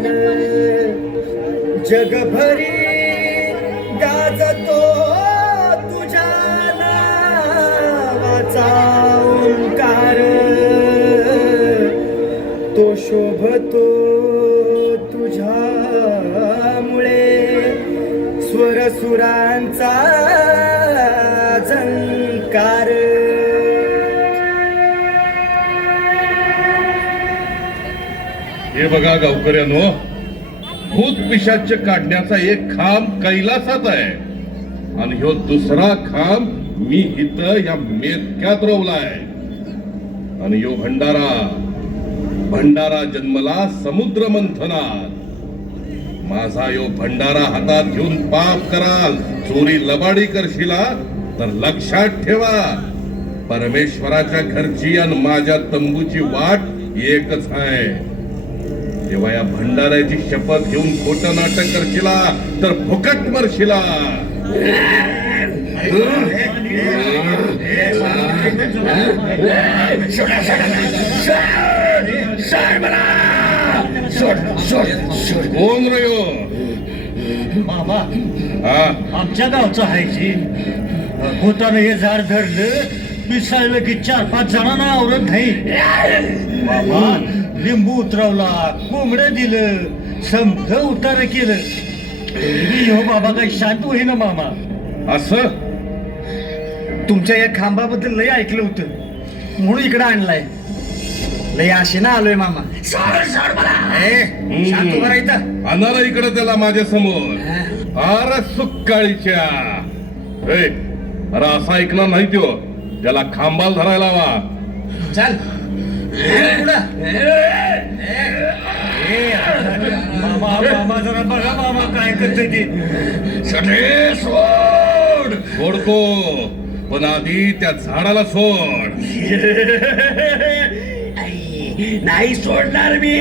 मान जगभरी गाजतो तुझ्या नावाचा ओंकार तो शोभतो तुझ्यामुळे स्वरसुरांचा झंकार हे बघा गावकऱ्यानो, भूत पिशाच काढण्याचा एक खांब कैलासात आहे आणि ह्यो दुसरा खांब मी इथं या मेतक्यात रोवलाय. आणि ह्यो भंडारा जन्मला समुद्र मंथनात. माझा यो भंडारा हातात घेऊन पाप कराल, चोरी लबाडी करशिला तर लक्षात ठेवा, परमेश्वराच्या घरची आणि माझ्या तंबूची वाट एकच आहे. जेव्हा या भंडाऱ्याची शपथ घेऊन खोटं नाटक करशिला तर फुकट मरशिला. कोण रे हो? मामा, आमच्या गावचं आहे जी खोतानं हे झाड धरलं पिसाळलं की 4-5 जणांना आवरत नाही. मामा, लिंबू उतरवला, कोंबडं दिलं, समज उतार केलं, हो बाबा काही शांत होईना मामा. असं तुमच्या या खांबाबद्दल लय ऐकलं होतं म्हणून इकडे आणलाय. लय आशे ना आलोय मामा. शांत उभा राहायचं. आणणार इकडे त्याला माझ्या समोर. अरे सुकाळीच्या, अरे असा ऐकणार नाही तो. त्याला खांबाल धरायला हवा. चल मामा मामा जरा बघा मामा काय करते ते. सोड सोडतो, पण आधी त्या झाडाला सोड. नाही सोडणार मी.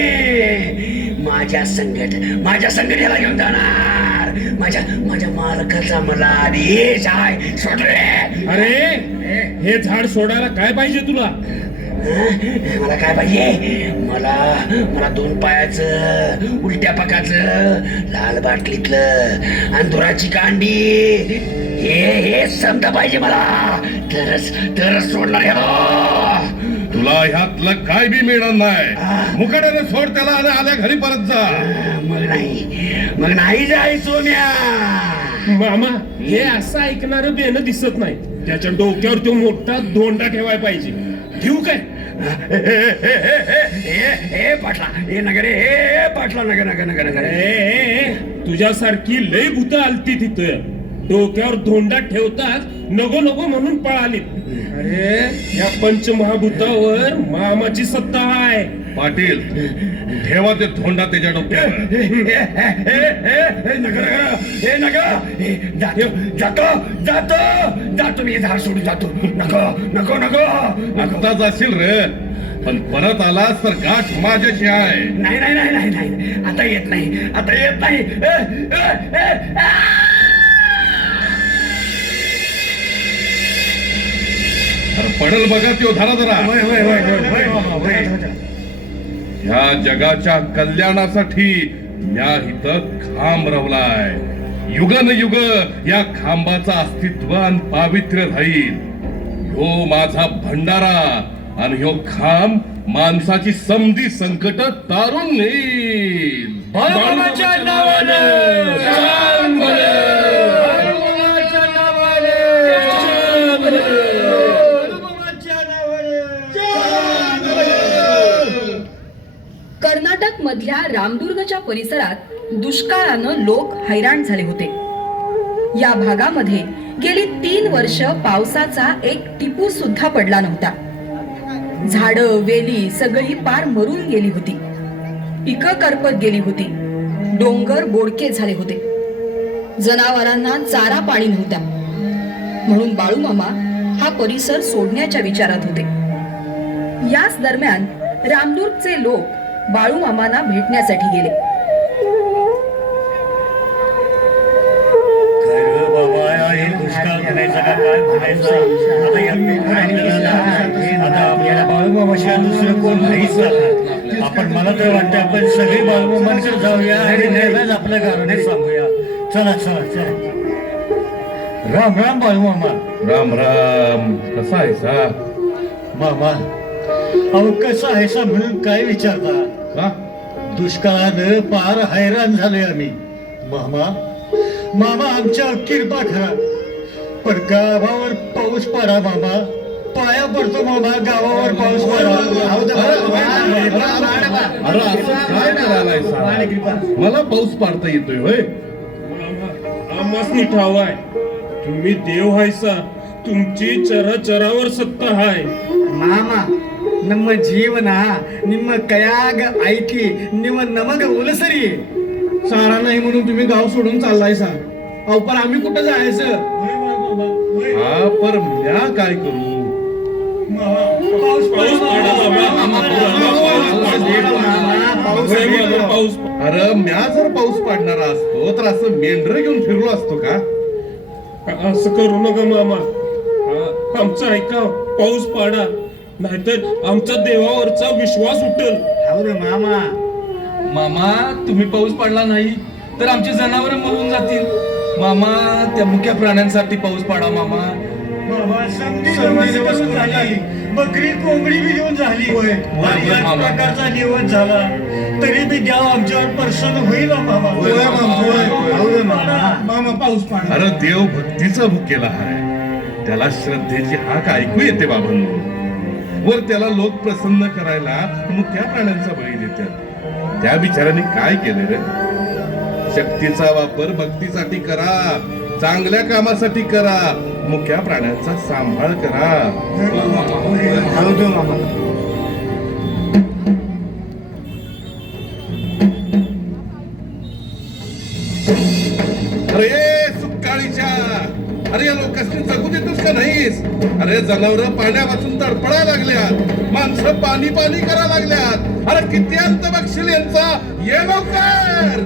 माझ्या संकट याला घेऊन जाणार. माझ्या मालकाचा मला आदेश आहे. सोड रे. अरे हे झाड सोडायला काय पाहिजे तुला? मला काय पाहिजे? मला 2 पायाचं, उलट्या पाकाचं, लाल बाटलीतलं, अंधुराची कांडी, हे समजा पाहिजे मला. तरच सोडणार याला. तुला ह्यातलं काय बी मिळणार नाही. मुकाट्याने सोड त्याला आणि आल्या घरी परत जा. मग नाही जाय सोन्या. मामा, हे असं ऐकणारं बेन दिसत नाही. त्याच्या डोक्यावर तो मोठा धोंडा ठेवायला पाहिजे. ठेवू काय? हे पाटला, हे नगर, हे पाटला नगर. तुझ्यासारखी लय भूत आलती तिथं. डोक्यावर धोंडा ठेवताच नको म्हणून पळाली. अरे या पंचमहाभूतावर मामाची सत्ता आहे. पाटील, ठेवा ते धोंडा त्याच्या डोक्यावर. जातो मी. झाड सोडून जातो. नको आत्ताच असेल रे, पण परत आलास तर गाठ माझ्याशी आहे. नाही. आता येत नाही. पडल बघा त्यो धरा जरा. ह्या जगाच्या कल्याणासाठी म्या इथं खांब रवलाय. युगन या खांबाचं अस्तित्व आणि पावित्र्य राहील. ह्यो माझा भंडारा आणि ह्यो खांब माणसाची समधी संकट तारून नेईल. बाळूमामाच्या नावानं सांग भलं. बाळूमामाच्या नावानं सांग भलं. बाळूमामाच्या नावानं सांग भलं. कर्नाटक मधल्या रामदुर्गच्या परिसरात दुष्काळानं लोक हैराण झाले होते. या भागामध्ये गेली 3 वर्ष पावसाचा एक टिपू सुद्धा पडला नव्हता. झाडं वेली सगळी पार मरून गेली होती. पिकं करपत गेली होती. डोंगर बोडके झाले होते. जनावरांना चारा पाणी नव्हता. म्हणून बाळूमामा हा परिसर सोडण्याच्या विचारात होते. याच दरम्यान रामदुर्गचे लोक बाळूमामांना भेटण्यासाठी गेले. दुष्काळ म्हणायचा का काय म्हणायचा? आता आपल्याला बाळूमामाशिवाय दुसरं कोण नाहीच. आपण मला तर वाटतं आपण सगळी बाळूमामांकडे जाऊया आणि नेहमीच आपल्या घराने सांगूया. चला चला चला. राम राम बाळूमामा. राम राम. कसा आहेस हा? मामा अहो कसं आहे सा म्हणून काय विचारता? का? दुष्काळानं पार हैराण झालोय आम्ही. मामा मामा आमच्या किरपा खरा पण गावावर पाऊस पडा मामा. पाया पडतो मामा गावावर पाऊस पडा. अरे असं काय करायलाय सा? मला पाऊस पाडता येतोय होय? आम्हास ठाव आहे तुम्ही देव हायसा. तुमची चराचरावर सत्ता हाय. ಮಾಮ ನಮ್ಮ ಜೀವನ ನಿಮ್ಮ ಕಯಾಗ ಐಕಿ ನಿಮ್ಮ ನಮಗ ಉಲಸरी सारा नाही म्हणून तुम्ही गाव सोडून चाललायसा. अहो पण आम्ही कुठं जायचं? हा पर म्या काय करू? पाऊस पाऊस पडा बाबा. पाऊस अरे म्या जर पाऊस पाडणारा असतो तर असं मेंढर घेऊन फिरलो असतो का? असं करू नका मामा. आमचं ऐका. पाऊस पाडा नाहीतर आमचा देवावरचा विश्वास उठेल. हौद मामा. मामा तुम्ही पाऊस पडला नाही तर आमची जनावर मरून जातील. मामा त्या मुक्या प्राण्यांसाठी पाऊस पाडा मामा. झाली बकरी कोंबडी बी घेऊन झाली. आणि याच मामा. प्रकारचा निवड झाला तरी बी देव आमच्यावर प्रसन्न होईल हो मामा. हौद मामा पाऊस पाडा. अरे देव भक्तीचा भुकेला हाय. त्याला श्रद्धेची हाक ऐकू येते बाबांनो. वर त्याला लोक प्रसन्न करायला मुक्या प्राण्यांचा बळी देतात. त्या बिचाराने काय केलं रे? शक्तीचा वापर भक्तीसाठी करा. चांगल्या कामासाठी करा. मुक्या प्राण्यांचा सांभाळ करा. हौद मामा. अरे सुकाळीच्या. अरे या लोकांनी जगू देतोस का नाहीस? अरे जनावर पाण्या वाचून तडपडायला लागल्यात. माणसं पाणी पाणी करायला लागल्यात. अरे किती अंत बघशील यांचा? ये लवकर.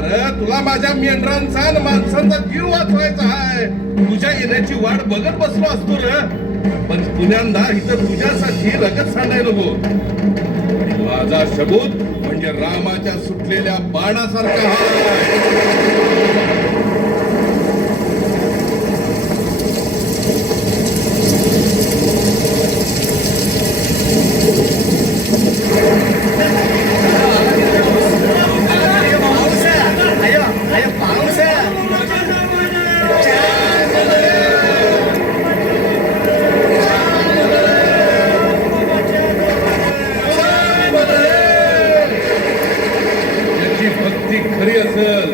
अरे तुला माझ्या मेंढरांचा आणि माणसांचा जीव वाचवायचा आहे. तुझ्या येण्याची वाट बघत बसलो असतो रे. पण पुण्यांदा इथं तुझ्यासाठी रगत सांगायला नको. माझा शबूत म्हणजे रामाच्या सुटलेल्या बाणासारखा आहे. ज्याची भक्ती खरी असेल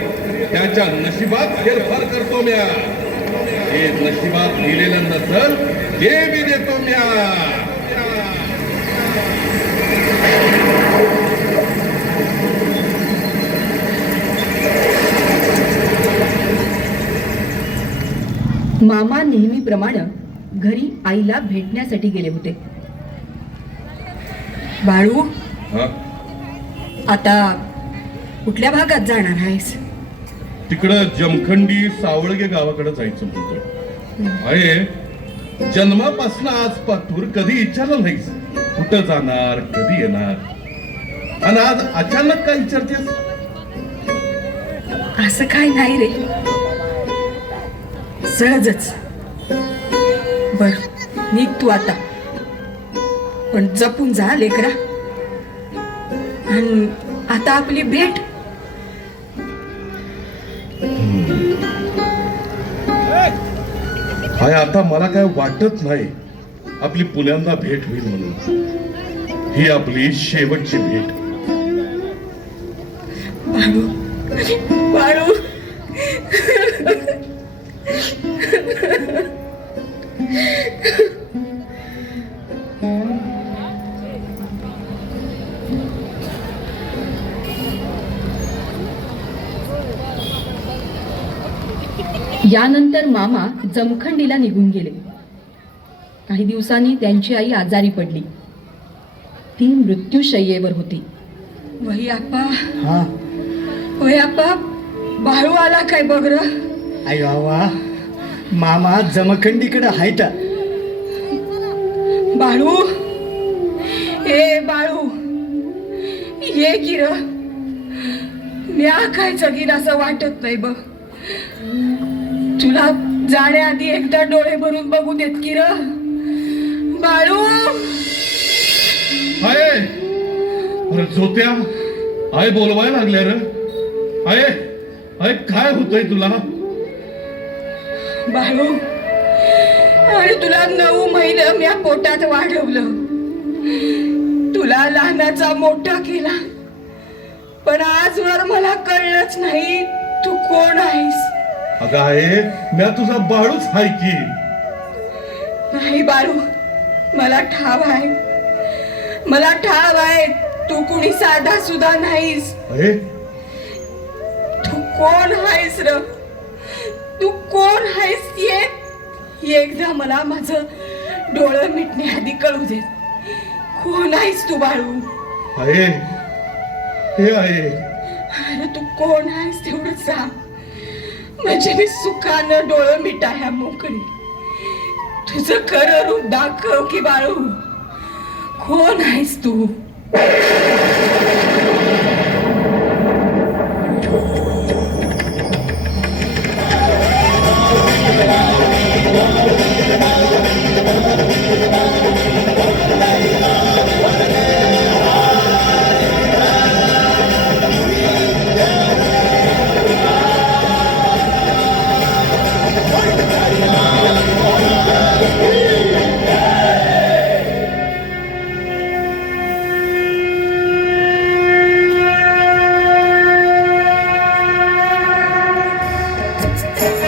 त्याच्या नशिबात फेरफार करतो म्या. हे नशिबात लिहिलेलं नसल ते मी देतो म्या. मामा नेहमीप्रमाणे घरी आईला भेटण्यासाठी गेले होते. बाळू हा? आता कुठल्या भागात जाणार आहेस? तिकडं जमखंडी सावळगे गावाकडे जायचं म्हणतोय. अरे जन्मापासून आज पातूर कधी विचारलं नाहीस कुठं जाणार कधी येणार आणि आज अचानक काय विचारतेस? असं काय नाही रे, सहजच. बर निघ तू आता, पण जपून जा लेकरा. आणि आता आपली भेट. हाय आता मला काय वाटत नाही आपली पुण्यांदा भेट होईल म्हणून. ही आपली शेवटची भेट. बाळू बाळू यानंतर मामा जमखंडीला निघून गेले. काही दिवसांनी त्यांची आई आजारी पडली. ती मृत्यूशय्येवर होती. वही आप्पा, हा वही आप्पा, बाळू आला काय बघ र. अयो वा, मामा जमखंडीकडे हायत. बाळू, ए बाळू, ये की र. म्या काय जगीन असं वाटत नाही बघ. तुला जाण्याआधी एकदा डोळे भरून बघू देत की र. बाळू. आहे अरे जोत्या, आय बोलवाय लागल्या र. आय आय काय होतंय तुला? बाळू, अरे तुला 9 महिने म्या पोटात वाढवलं, तुला लहानाचा मोठा केला, पण आजवर मला कळलंच नाही तू कोण आहेस. अगं आहे, म्या तुझा बाळूच हाय की. नाही बाळू, मला ठाव आहे, मला ठाव आहे तू कुणी साधा सुद्धा नाहीस. अरे तू कोण आहेस र? तू कोण आहेस ये एकदा मला माझं डोळं मिटण्याआधी कळू दे. कोण आहेस तू बाळू? आहे हे आहे. अरे तू कोण आहेस तेवढं सांग, म्हणजे मी सुखानं डोळं मिटाया मोकळी. तुझं खरं रूप दाखव की बाळू. कोण आहेस तू?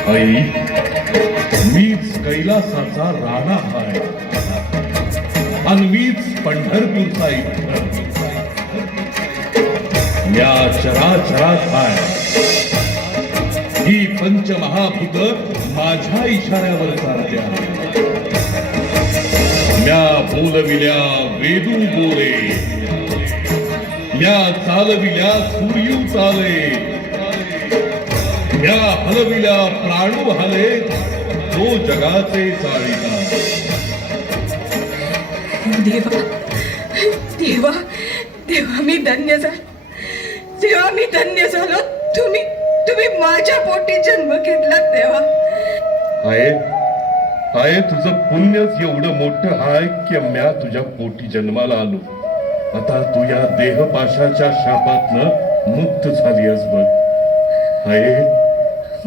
आई, मीच कैलासाचा राणा हाय आणि मीच पंढरपूरचा विठ्ठल. या चराचरात हाय. ही पंचमहाभूत माझ्या इशाऱ्यावर चालत्या. म्या बोलविल्या वेदू बोले, म्या चालविल्या सूर्यू चाले, या हलविल्या प्राणू हले, तो जगाचे चाळीता. देवा देवा देवा, मी धन्य झालो. देवा मी धन्य झालो. तुम्ही माझ्या पोटी जन्म घेतला देवा. आहे तुझं पुण्यच एवढं मोठं आहे की म्या तुझ्या पोटी जन्माला आलो. आता तू या देहपाशाच्या शापातनं मुक्त झालीस बघ. आहे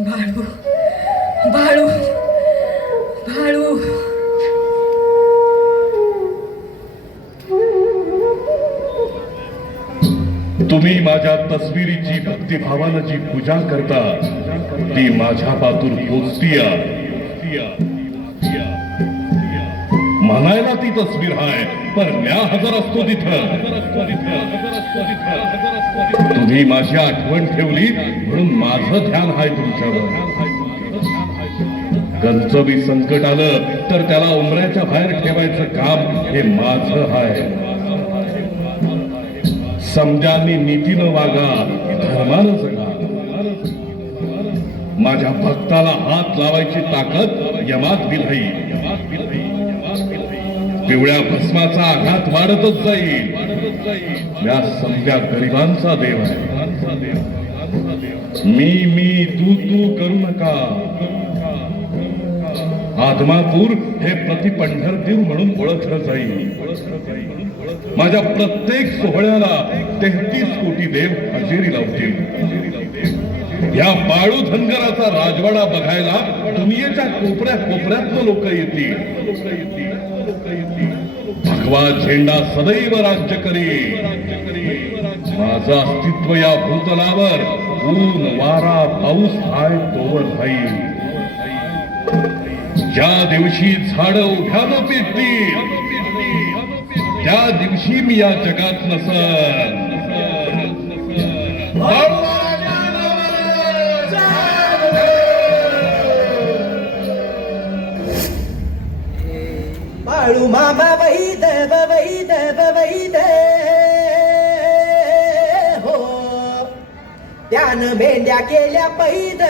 बाळू बाळू बाळू. तुम्ही माझ्या तस्वीरीची भक्तिभावानं जी पूजा करता ती माझ्या पातूर पोचतीया. म्हणायला ती तस्वीर हाय, पण म्या हजर असतो तिथं. तुम्ही माझी आठवण ठेवली म्हणून माझं ध्यान हाय तुमच्यावर. कंचबी संकट आलं तर त्याला उमऱ्याच्या बाहेर ठेवायचं काम हे माझं हाय. समजांनी नीतीनं वागा, धर्मानं जगा. माझ्या भक्ताला हात लावायची ताकद यमात बिलही. पिवळ्या भस्माचा आघात वाढतच जाईल. या समजा गरिबांचा देव आहे. मी तू करू नका. आदमापूर हे प्रति पंढरपूर म्हणून ओळखलं जाईल. माझ्या प्रत्येक सोहळ्याला 33 कोटी देव हजेरी लावतील. या बाळू धनगराचा राजवाडा बघायला दुनियेच्या कोपऱ्यातनं लोक येतील. भगवा झेंडा सदैव राज्य करी. माझं अस्तित्व या भूतलावर ऊन वारा पाऊस हाय तोवर राहील. ज्या दिवशी झाड उभ्यानं पेटतील त्या दिवशी मी या जगात नसन. बाळू मामा वैद हो, त्यानं मेंढ्या केल्या पैद.